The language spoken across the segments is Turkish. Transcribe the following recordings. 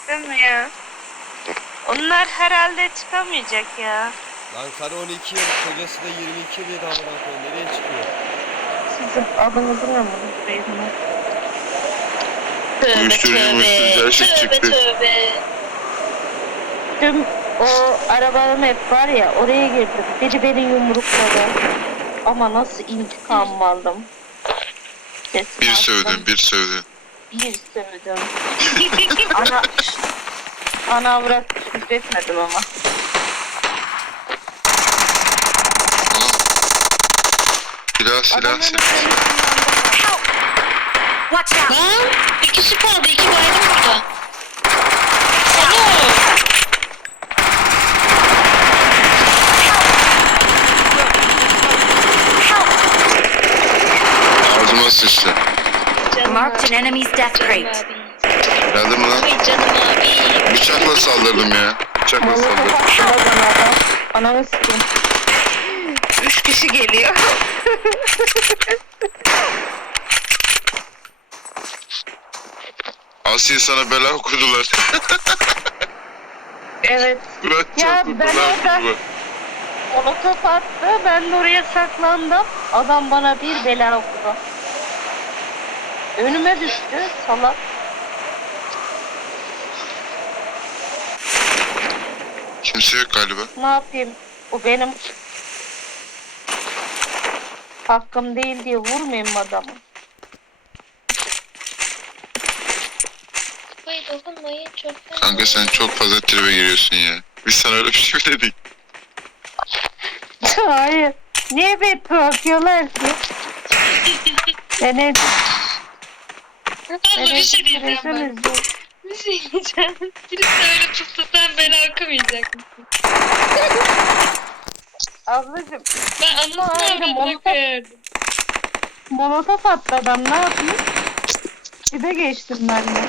Değil mi ya? Onlar herhalde çıkamayacak ya. Lan karı 12 yıl, kocası da 22 yıl yedi amına koyayım. Nereye çıkıyor? Sizin adınızı mı unutmayın mı? Tövbe Uyuşturucu, her şey çıktı. tövbe. Tüm o arabanın hep var ya, oraya girdim. Biri beni yumrukladı. Ama nasıl intikam aldım. Sesimi Bir açtım. sövdün, bir sövdün. Bir sövdüm. Ana avrat küfretmedim ama. Silah. Adamın üzerine Watch out! Lan ikisi kaldı. İki bayram burada. Alo. Ağzıma sıçtı. Marked an enemy's death crate. Geldi mi lan? Ay canım abi. Bıçakla saldırdım ya. Bıçakla Molotof saldırdım. attılar bana adam. Ananı sikeyim. 3 kişi geliyor. Asiye sana bela okudular. Evet. Murat Ya çok ben orada- Molotof attı. Ben de oraya saklandım. Adam bana bir bela okudu. Önüme düştü salak. Kimse yok galiba. Ne yapayım? O benim hakkım değil diye vurmayayım mı adamı? Ay dokunmayın çok. Kanka sen çok fazla tribe giriyorsun ya. Biz sana öyle bir şey mi dedik? Hayır. Niye beddua atıyorlar ki? Ben Abla bir şey diyeceğim ben. üzüldüm. Bir şey diyeceğim. Birisi öyle tuttu sen beni okumayacak mısın? Ablacım Ben anlasını Hayır, avradına molotof- koyardım. molotof attı adam, ne yapayım? Bir de geçtim ben de.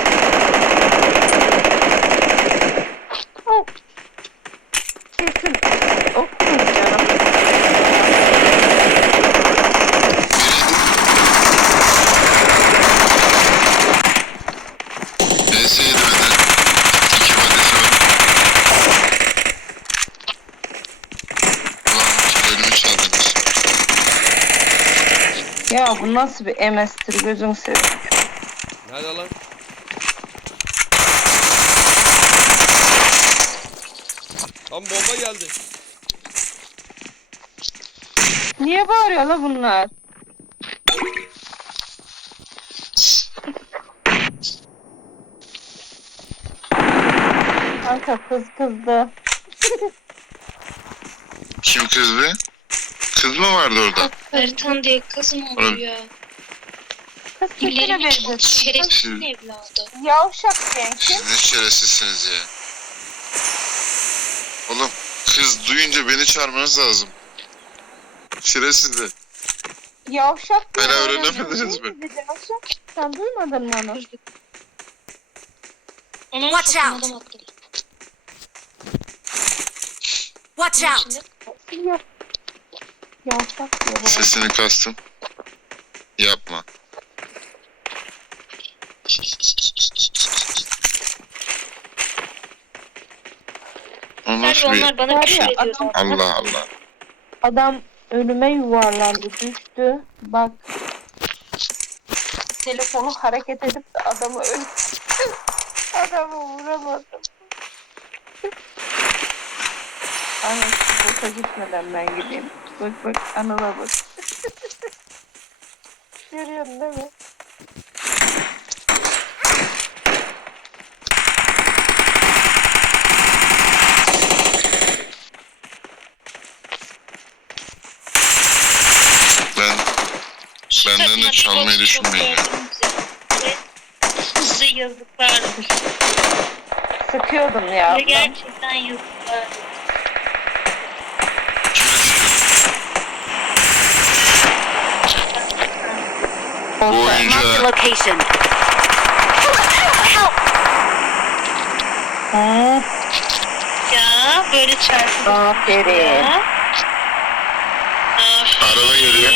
Oh. Kesin. Oh canım. Neyse yedi benden. İki maddesi var. Ulan ölümü çaldınız. Ya bu nasıl bir MS'tir gözünü seveyim. Nerede lan? Tam bomba geldi. Niye bağırıyor la bunlar? Kanka kız kızdı. Kim kızdı? Kız mı vardı orada? Ertan diye kız mı olur Oğlum. ya? Kız sesine İllerimi çok benziyor. şerefsiz evladı. Yavşak sen kim? Siz ne şerefsizsiniz ya. Oğlum kız duyunca beni çağırmanız lazım. Şerefsizler. Yavşak Beni diyor, öğrenemediniz öyle mi? dedi, yavşak. Sen duymadın mı onu? Ona Watch sokun out. adam attı. Watch out! Yavşak diyor bana. Sesini kastım. Yapma. O Sadece nasıl bir... onlar bana Var küfür ya, ediyor adam- zaten. Allah Allah. Adam önüme yuvarlandı, düştü. Bak. Telefonu hareket edip de adamı adamı vuramadım. Anam boşa gitmeden ben gideyim. Bak anıla bak. Görüyorsun değil mi? Benden de çalmayı düşünmeyin ya. Size yazıklar olsun. Sıkıyordum ya. Size ablam. gerçekten yazıklar olsun. Kime sıkıyorsun? Bu Marked a oyuncuya location. Hı, Ya böyle çarpılır. aferin. Ya. araba geliyor.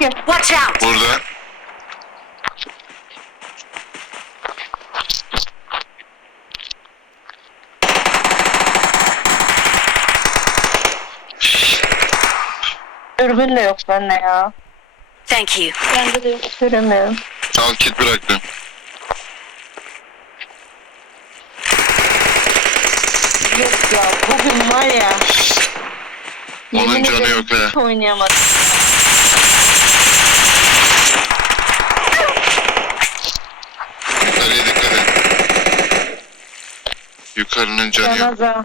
Gel. Watch out! Burada. Dürbün de yok bende ya. Thank you. Bende de yok. Göremiyorum. Al kit bıraktım. Yok ya bugün var ya. Onun yemin canı ederim yok ha. hiç oynayamadım. Yukarıya dikkat et. Yukarının canı yok. Canaza.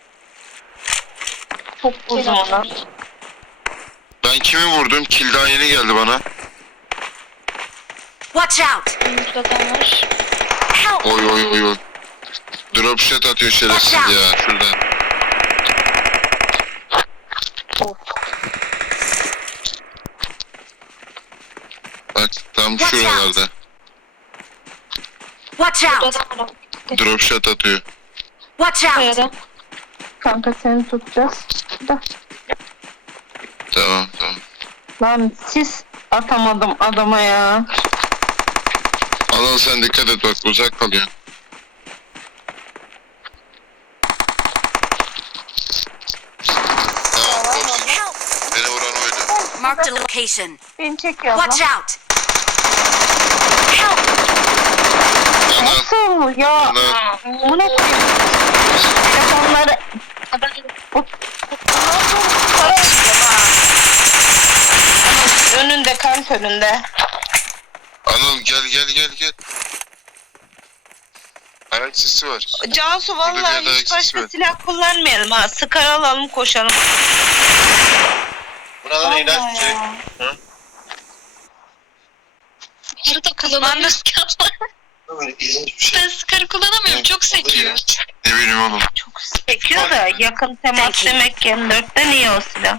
Çok uzun ona. Ben kimi vurdum? Kill daha yeni geldi bana. Watch out! Önümüzde adam var. Help! Oy oy oy oy. Drop shot atıyor şerefsiz ya şuradan. Of. Bak tam Watch out. şuralarda. Watch out! Burada adam var. Drop shot atıyor. Watch out! Kayada. Kanka seni tutacağız. Da. Tamam tamam. Lan sis atamadım adama ya. Anıl sen dikkat et bak uzak kalıyorsun. Tamam olsun. Help! Beni vuran oydu. Marked a location. Beni çekiyor Watch abla. out! Help! Anıl. Nasıl ya? Ana. Bu ne koyayım? Telefonları... Adam Önünde kalp önünde. Anıl gel gel gel gel. Ayak sesi var. Cansu Burada bir vallahi yerde hiç ayak başka sesi var. silah kullanmayalım ha. Sıkar alalım koşalım. Buradan Vallahi iğrenç bir şey. ya. Hı? burada kullanamıyoruz ki ama. İğrenç bir şey. Ben sıkarı kullanamıyorum. Çok sekiyor. Ne bileyim oğlum. Çok sekiyor da yakın temas Thank you. demek ki M4'ten iyi o silah.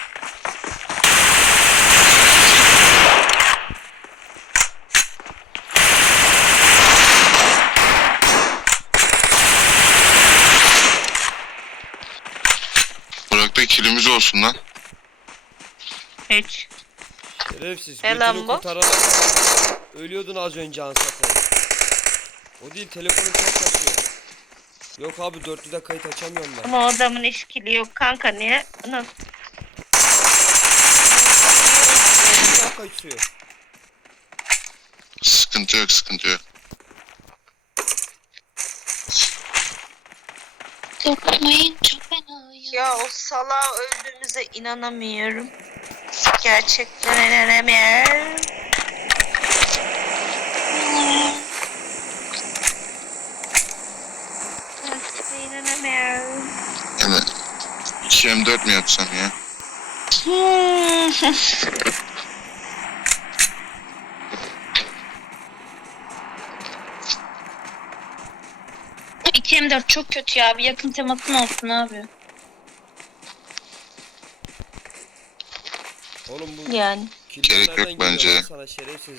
Burak da kilimiz olsun lan. Hiç. Şerefsiz. Ne lan Götünü bu? kurtarana ölüyordun az önce ansatayım. O değil telefonu çok kaçıyor. Yok abi dörtlüde kayıt açamıyorum ben. Ama o adamın işkili yok kanka niye? Nasıl? Çok kaçıyor. Sıkıntı yok sıkıntı yok. Dokunmayın çok fena ya. Ya o salağa öldüğümüze inanamıyorum. Gerçekten inanamıyorum. Gerçekten inanamıyorum. Yani 2 M4 mi yapsam ya? İki M4 çok kötü ya. Bir yakın temasın olsun abi. Oğlum bu Yani. killer Gerek yok nereden geliyor bence. lan sana şerefsiz.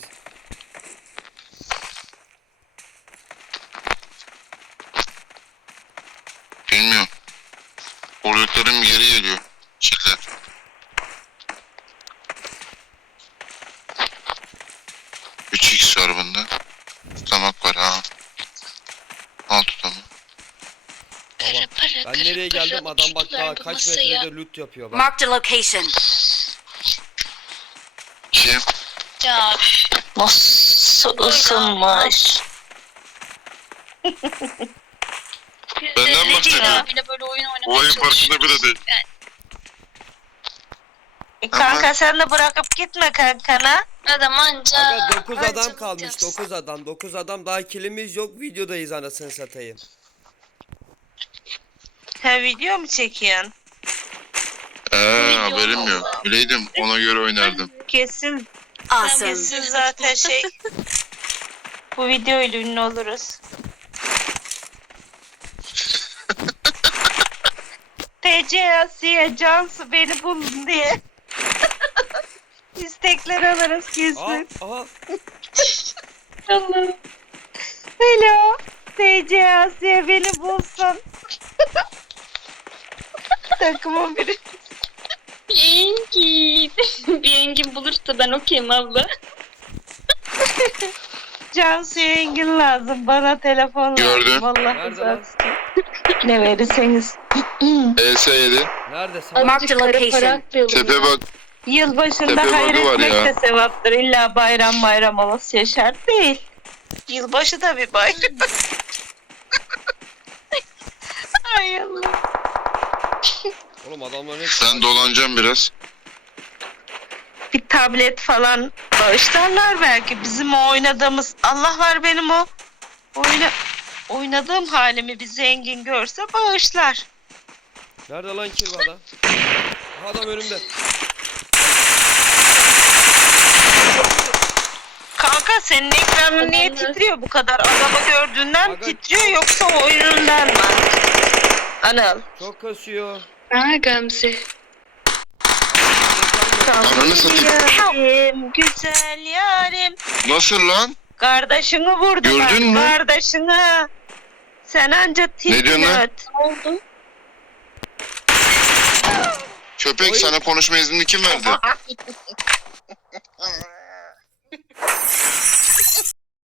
Bilmiyorum. Vurduklarım geri geliyor. Killer. Üç x var bunda. Tutamak var ha. Al tutamı. Ben nereye geldim adam bak daha kaç metrede loot yapıyor bak. Marked a location. Kim? Ya Nasıl ısınmış? Benden bahsediyor. Bile böyle oyun oynamaya Olayın çalışıyor. farkında bile değil. Kanka sen de bırakıp gitme kankana. Adam anca. Aga 9 anca adam loot kalmış yapsın. 9 adam 9 adam daha kilimiz yok videodayız anasını satayım. Sen video mu çekiyorsun? Haberim yok. Bileydim ona göre oynardım. Kesin. Awesome. Kesin zaten şey. Bu videoyla ünlü oluruz. TC Asiye Cansu beni bulun diye. İstekler alırız Aa, kesin. aha Allah'ım. Hello. TC Asiye beni bulsun. Takımın biri. İnç. Ki bir Engin bulursa ben okeyim abla. Cansu Engin lazım. Bana telefon lazım. Gördüm. Vallahi Nerede lan? rızası için. Ne verirseniz. ES7. Nerede? Sağ Marked a location. Tepe bak. Yılbaşında Tepe hayır bug'ı var etmek ya. de sevaptır. İlla bayram olası şart değil. Yılbaşı da bir bayram. Ay Allah. Oğlum adamların hepsi... Sen dolanacaksın biraz. Bir tablet falan bağışlarlar belki. Bizim o oynadığımız Allah var benim o oynadığım halimi bir zengin görse bağışlar. Nerede lan kirvada? Adam önümde. Kanka senin ekranın niye Adamlar- titriyor bu kadar? Adamı gördüğünden Aga- titriyor yoksa oyunundan mı? Anıl. Çok kasıyor. Aa Gamze. Ananı satayım. Yarim, güzel yarim. Nasıl lan? Kardeşini vurdular. Gördün mü? Kardeşini. Sen anca Ne diyorsun lan? titret. Ne oldu? Köpek Oy. sana konuşma iznini kim verdi?